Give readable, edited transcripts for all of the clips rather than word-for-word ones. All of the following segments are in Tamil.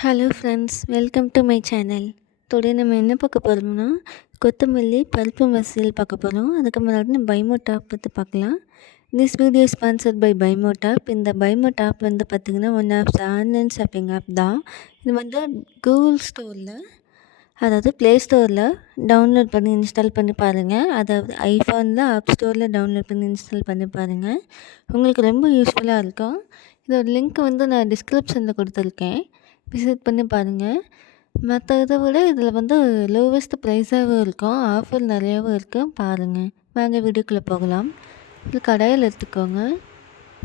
Hello friends, welcome to my channel. Today நம்ம என்ன பார்க்க போகிறோம்னா, கொத்தமல்லி பருப்பு மசியல் பார்க்க போகிறோம். அதுக்கு முன்னாடி நம்ம பைமோ டாப் பற்றி பார்க்கலாம். This video sponsored by Bymo top. இந்த பைமோ டாப் வந்து பார்த்திங்கன்னா one of the online shopping app தான். இது வந்து கூகுள் ஸ்டோரில், அதாவது ப்ளே ஸ்டோரில் டவுன்லோட் பண்ணி இன்ஸ்டால் பண்ணி பாருங்கள். அதாவது ஐஃபோனில் ஆப் ஸ்டோரில் டவுன்லோட் பண்ணி இன்ஸ்டால் பண்ணி பாருங்கள். உங்களுக்கு ரொம்ப யூஸ்ஃபுல்லாக இருக்கும். இதோட லிங்க் வந்து நான் டிஸ்கிரிப்ஷனில் கொடுத்துருக்கேன், விசிட் பண்ணி பாருங்கள். மற்ற இதை விட இதில் வந்து லோவஸ்ட் ப்ரைஸாகவும் இருக்கும், ஆஃபர் நிறையாவும் இருக்குது. பாருங்கள். வாங்க வீடியோக்குள்ளே போகலாம். இது கடாயில் எடுத்துக்கோங்க.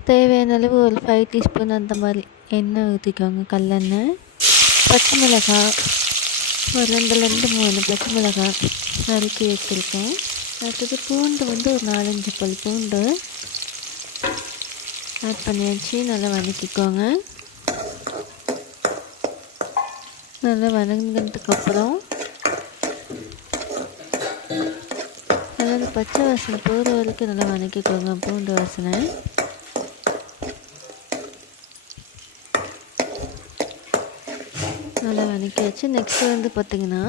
தேவையான அளவு ஒரு 5 டீஸ்பூன் அந்த மாதிரி எண்ணெய் ஊற்றிக்கோங்க, கல்லெண்ணெய். பச்சை மிளகாய் ஒரு 2லேருந்து 3 பச்சை மிளகாய் நறுக்கி வச்சுருக்கேன். அடுத்தது பூண்டு வந்து ஒரு 4-5 பல் பூண்டு ஆட் பண்ணியாச்சு. நல்லா வதக்கிக்கோங்க. நல்லா வதங்கினதுக்கப்புறம் நல்லா அந்த பச்சை வாசனை போகிற வரைக்கும் நல்லா வதக்கிக்கோங்க. பூண்டு வாசனை நல்லா வதக்கியாச்சு. நெக்ஸ்ட்டு வந்து பார்த்திங்கன்னா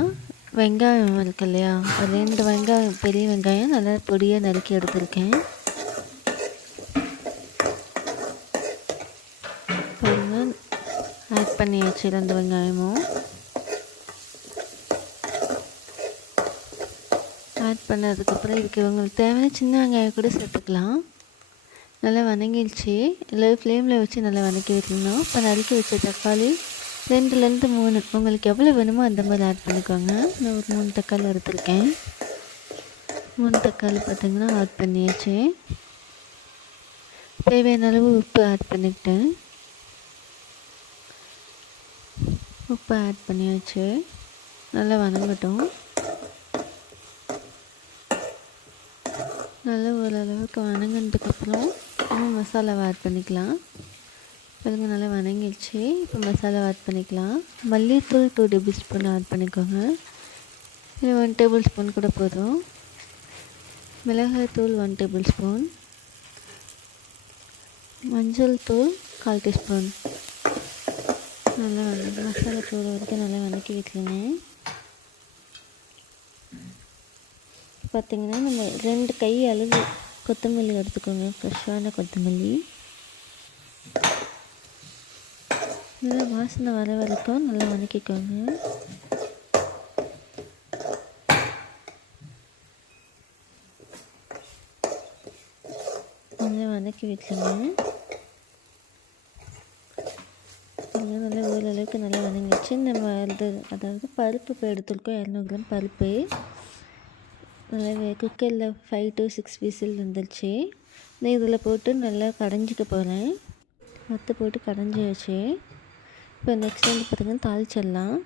வெங்காயம் இருக்கு இல்லையா, ஒரு 2 வெங்காயம், பெரிய வெங்காயம் நல்லா பொடியாக நறுக்கி எடுத்துருக்கேன். பாருங்கள், ஆட் பண்ணியாச்சு 2 வெங்காயமும். ஆட் பண்ணதுக்கப்புறம் இதுக்கு உங்களுக்கு தேவையான சின்ன வெங்காயம் கூட சேர்த்துக்கலாம். நல்லா வதங்கிடுச்சு. லோ ஃப்ளேமில் வச்சு நல்லா வதக்கி விட்டுருந்தோம். இப்போ நறுக்கி வச்ச தக்காளி 2லேருந்து 3 உங்களுக்கு எவ்வளோ வேணுமோ அந்த மாதிரி ஆட் பண்ணிக்கோங்க. நான் ஒரு 3 தக்காளி எடுத்துருக்கேன். 3 தக்காளி பார்த்திங்கன்னா ஆட் பண்ணியாச்சு. தேவையான அளவு உப்பு ஆட் பண்ணிக்கிட்டேன். உப்பு ஆட் பண்ணியாச்சு. நல்லா வதங்கட்டும். நல்லா ஓரளவுக்கு வதங்கினதுக்கப்புறம் நம்ம மசாலாவை ஆட் பண்ணிக்கலாம். பாருங்க, நல்லா வதங்கிடுச்சு. இப்போ மசாலாவை ஆட் பண்ணிக்கலாம். மல்லித்தூள் 2 டேபிள் ஸ்பூன் ஆட் பண்ணிக்கோங்க. இது 1 டேபிள் ஸ்பூன் கூட போதும். மிளகாய்த்தூள் 1 டேபிள் ஸ்பூன். மஞ்சள் தூள் 1/4 டீஸ்பூன். நல்லா மசாலா தூள் வரைக்கும் நல்லா வதக்கி விட்டுருங்க. பார்த்திங்கன்னா நம்ம 2 கை அளவு கொத்தமல்லி எடுத்துக்கோங்க, ஃப்ரெஷ்ஷான கொத்தமல்லி. நல்லா வாசனை வர வரைக்கும் நல்லா வதக்கிக்கோங்க. நல்லா வதக்கி விட்டுருங்க. நல்லா ஓரளவுக்கு நல்லா வதங்கிடுச்சு. நம்ம அதாவது பருப்பு இப்போ எடுத்துருக்கோம், 200 கிராம் பருப்பு. நல்லா குக்கரில் 5 to 6 விசில் வந்துருச்சு. நான் இதில் போட்டு நல்லா கடைஞ்சிக்க போகிறேன். மற்ற போட்டு கடைஞ்சியாச்சு. இப்போ நெக்ஸ்ட் வந்து பார்த்திங்கன்னா தாளிச்சிடலாம்.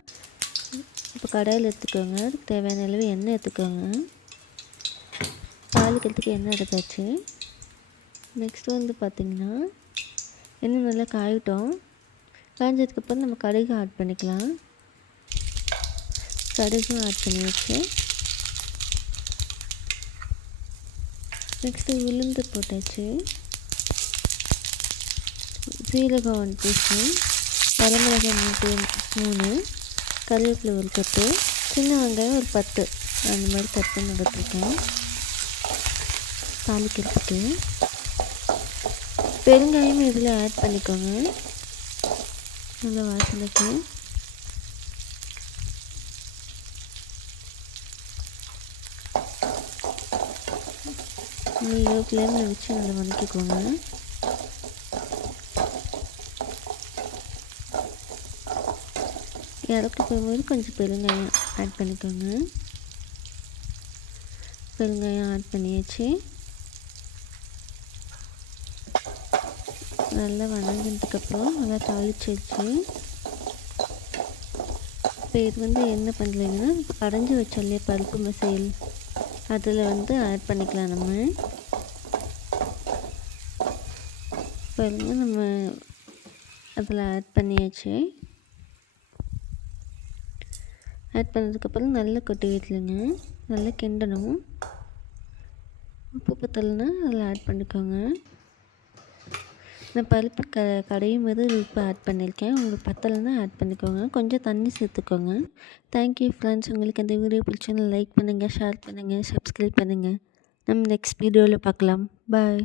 இப்போ கடாயில் எடுத்துக்கோங்க. அதுக்கு தேவையான அளவு எண்ணெய் எடுத்துக்கோங்க. தாளிக்கிறதுக்கு எண்ணெய் எடுத்தாச்சு. நெக்ஸ்ட்டு வந்து பார்த்திங்கன்னா எண்ணெய் நல்லா காயட்டும். காய்ஞ்சதுக்கப்புறம் நம்ம கடுகு ஆட் பண்ணிக்கலாம். கடுகும் ஆட் பண்ணியாச்சு. நெக்ஸ்ட்டு உளுந்து போட்டாச்சு. சீரகம் 1 டீஸ்பூன், வரமிளகாய் 3, கருவேப்பிலை 1 கட்டு, சின்ன வெங்காயம் ஒரு 10 அந்த மாதிரி கட் பண்ணி எடுத்துருக்கேன். தாளிக்கிறதுக்கு பெருங்காயம் இதில் ஆட் பண்ணிக்கோங்க, நல்லா வாசனைக்கு. லோ ஃப்ளேமில் வச்சு நல்லா வதக்கிக்கோங்க. இறக்க போகும்போது கொஞ்சம் பெருங்காயம் ஆட் பண்ணிக்கோங்க. பெருங்காயம் ஆட் பண்ணியாச்சு. நல்லா வதங்கினதுக்கப்புறம் நல்லா தாளிச்சிருச்சு. இப்போ இது வந்து என்ன பண்ணுறீங்கன்னா, இப்போ கடைஞ்சி வச்சோம் இல்லையா பருப்பு மசியல், அதில் வந்து ஆட் பண்ணிக்கலாம். நம்ம பாருங்க, நம்ம அதில் ஆட் பண்ணியாச்சு. ஆட் பண்ணதுக்கப்புறம் நல்லா கொட்டி விட்டுருங்க. நல்லா கிண்டணும். உப்பு பத்தலைன்னா அதில் ஆட் பண்ணிக்கோங்க. நான் பருப்பு கடையும் போது உப்பு ஆட் பண்ணியிருக்கேன். உங்களுக்கு பத்தலைன்னா ஆட் பண்ணிக்கோங்க. கொஞ்சம் தண்ணி சேர்த்துக்கோங்க. Thank you friends. உங்களுக்கு இந்த வீடியோ பிடிச்சிருந்தா லைக் பண்ணுங்கள், ஷேர் பண்ணுங்கள், சப்ஸ்கிரைப் பண்ணுங்கள். நம்ம நெக்ஸ்ட் வீடியோவில் பார்க்கலாம். பாய்.